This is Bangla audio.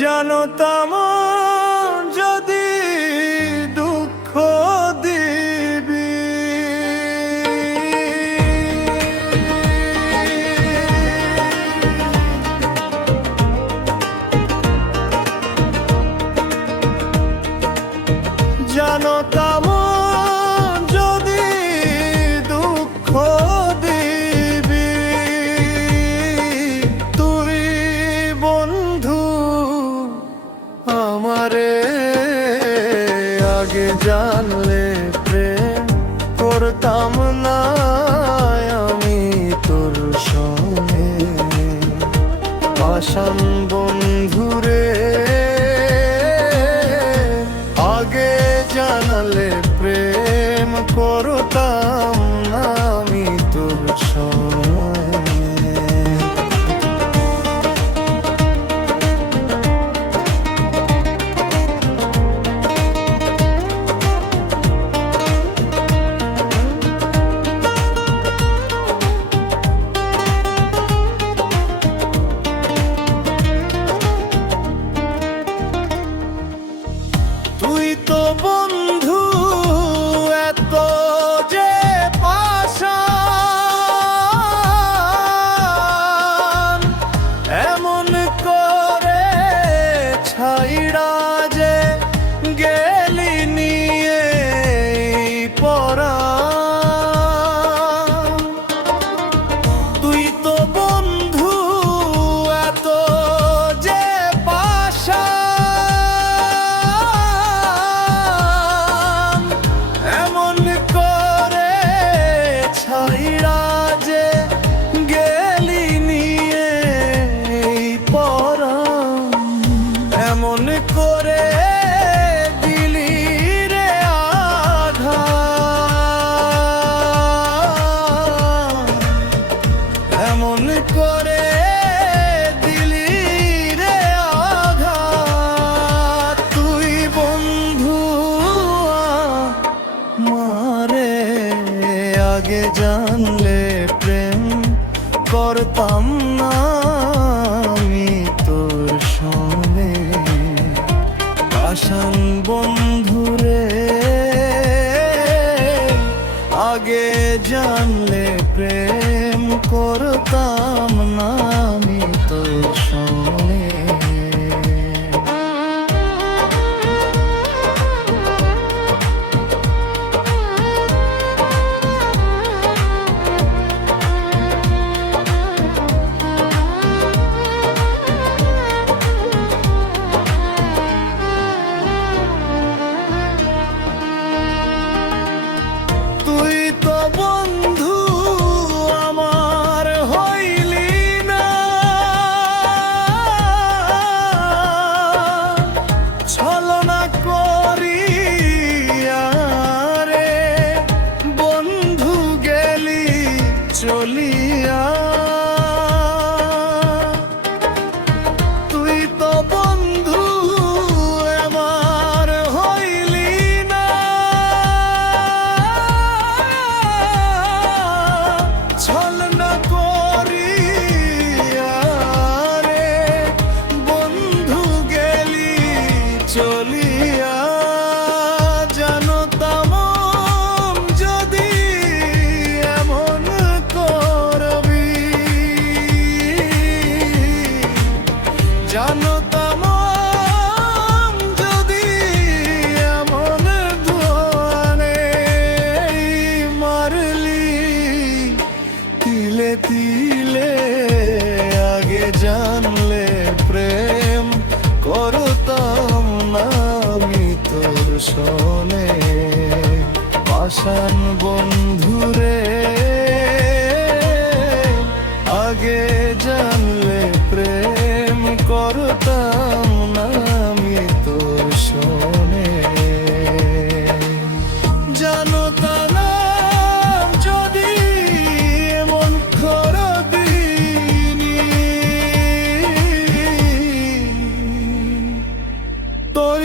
জানতাম যদি দুঃখ দিবি, জানতাম যদি দুঃখ দিবি, তুই বন্ধু আমারে আগে জানলে প্রেম করতাম না আমি তোর সঙ্গে। পাষাণ বন্ধুরে আগে জানলে প্রেম করতাম না আমি তোর সঙ্গে। তুই তো বন্ধু এত যে পাষাণ, এমন করে ছাইড়া যে গেলি নিয়ে পরাণ। তুই তো বন্ধু এত যে পাষাণ, এমন করে ছাইড়া যে গেলি নিয়ে পরাণ। এমন করে দিলি রে আঘাত, এমন করে দিলি রে আঘাত। তুই বন্ধু মারে আগে জানলে প্রেম করতাম না আমি তোর সঙ্গে। পাষাণ বন্ধুরে আগে জানলে প্রেম করতাম না আমি তোর সঙ্গে। তুই তো বন্ধু আমার হইলি না, ছলনা করিয়া রে বন্ধু গেলি চলিয়া। তুই তো বন্ধু আমার হইলি না, ছলনা করিয়া রে বন্ধু গেলি চলিয়া। জানতাম যদি এমন করবি, জানতাম যদি এমন ধোয়ানে মারলি তিলে তিলে। আগে জানলে প্রেম করতাম না আমি তোর সনে। পাষাণ বন্ধুরে আগে জানলে প্রেম করতাম না আমি তোর সনে। জানতাম যদি এমন করবি, তোর